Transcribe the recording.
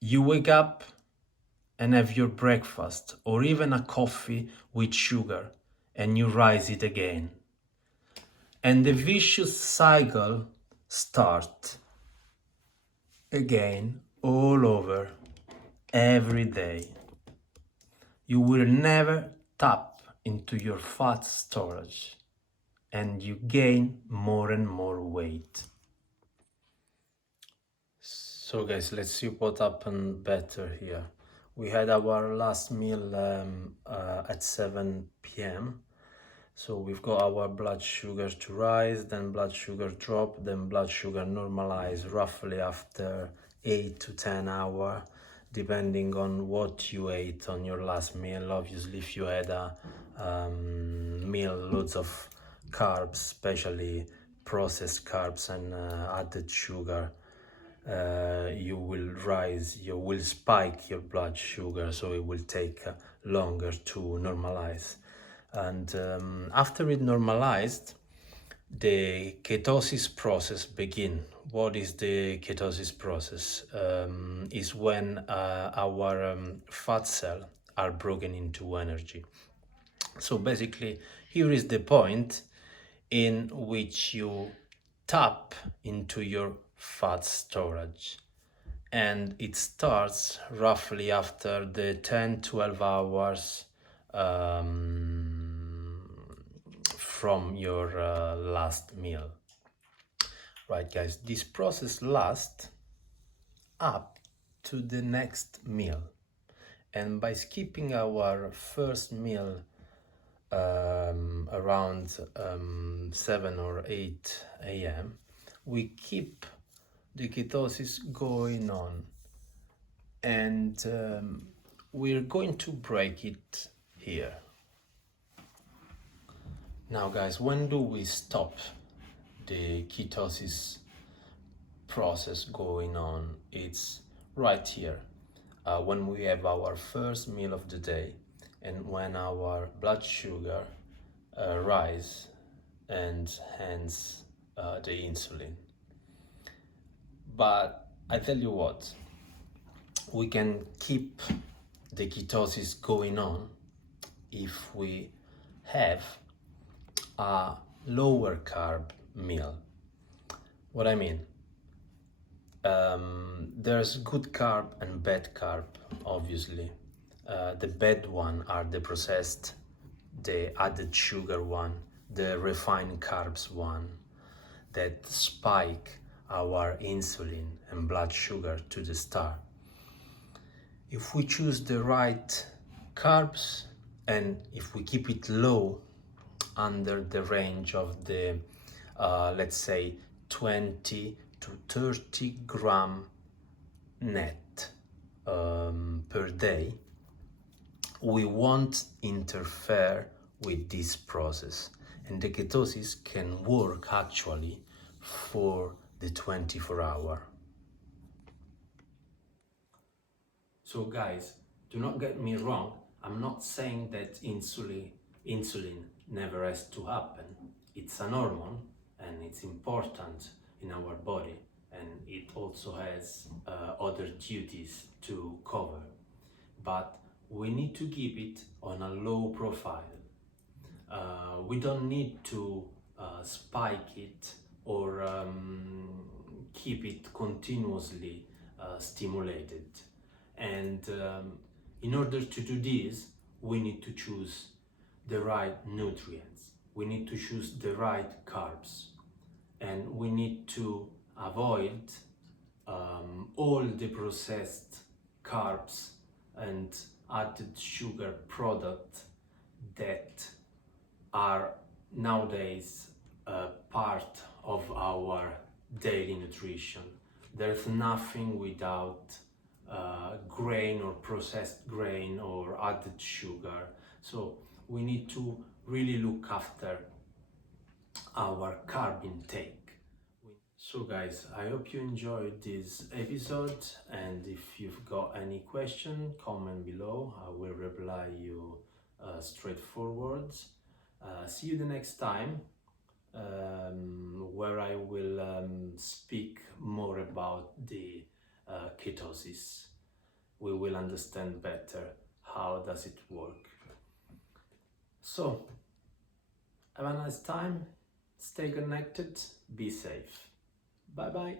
You wake up and have your breakfast or even a coffee with sugar and you rise it again. And the vicious cycle starts again all over every day. You will never tap into your fat storage and you gain more and more weight. So guys, let's see what happened better here. We had our last meal at 7 p.m. So we've got our blood sugar to rise, then blood sugar drop, then blood sugar normalize roughly after 8 to 10 hours, depending on what you ate on your last meal. Obviously, if you had a meal loads of carbs, especially processed carbs and added sugar, you will spike your blood sugar, so it will take longer to normalize. And after it normalized, the ketosis process begin. What is the ketosis process? Is when our fat cell are broken into energy. So basically, here is the point in which you tap into your fat storage, and it starts roughly after the 10-12 hours from your last meal. Right guys, this process lasts up to the next meal, and by skipping our first meal around 7 or 8 a.m., we keep the ketosis going on, and we're going to break it here. Now guys, when do we stop the ketosis process going on? It's right here, when we have our first meal of the day and when our blood sugar rise, and hence the insulin. But I tell you what, we can keep the ketosis going on if we have a lower carb meal. What I mean, there's good carb and bad carb, obviously. The bad one are the processed, the added sugar one, the refined carbs one, that spike our insulin and blood sugar to the star. If we choose the right carbs and if we keep it low, under the range of the let's say 20 to 30 gram net per day, we won't interfere with this process, and the ketosis can work actually for the 24-hour. So guys, do not get me wrong, I'm not saying that insulin never has to happen. It's a hormone and it's important in our body, and it also has other duties to cover. But we need to keep it on a low profile. We don't need to spike it or keep it continuously stimulated. And in order to do this, we need to choose the right nutrients. We need to choose the right carbs. And we need to avoid all the processed carbs and added sugar products that are nowadays part of our daily nutrition. There's nothing without grain or processed grain or added sugar. So we need to really look after our carb intake. So guys, I hope you enjoyed this episode, and if you've got any question, comment below. I will reply you straightforward. See you the next time, where I will speak more about the ketosis. we will understand better how does it work. So, have a nice time, stay connected, be safe. Bye bye.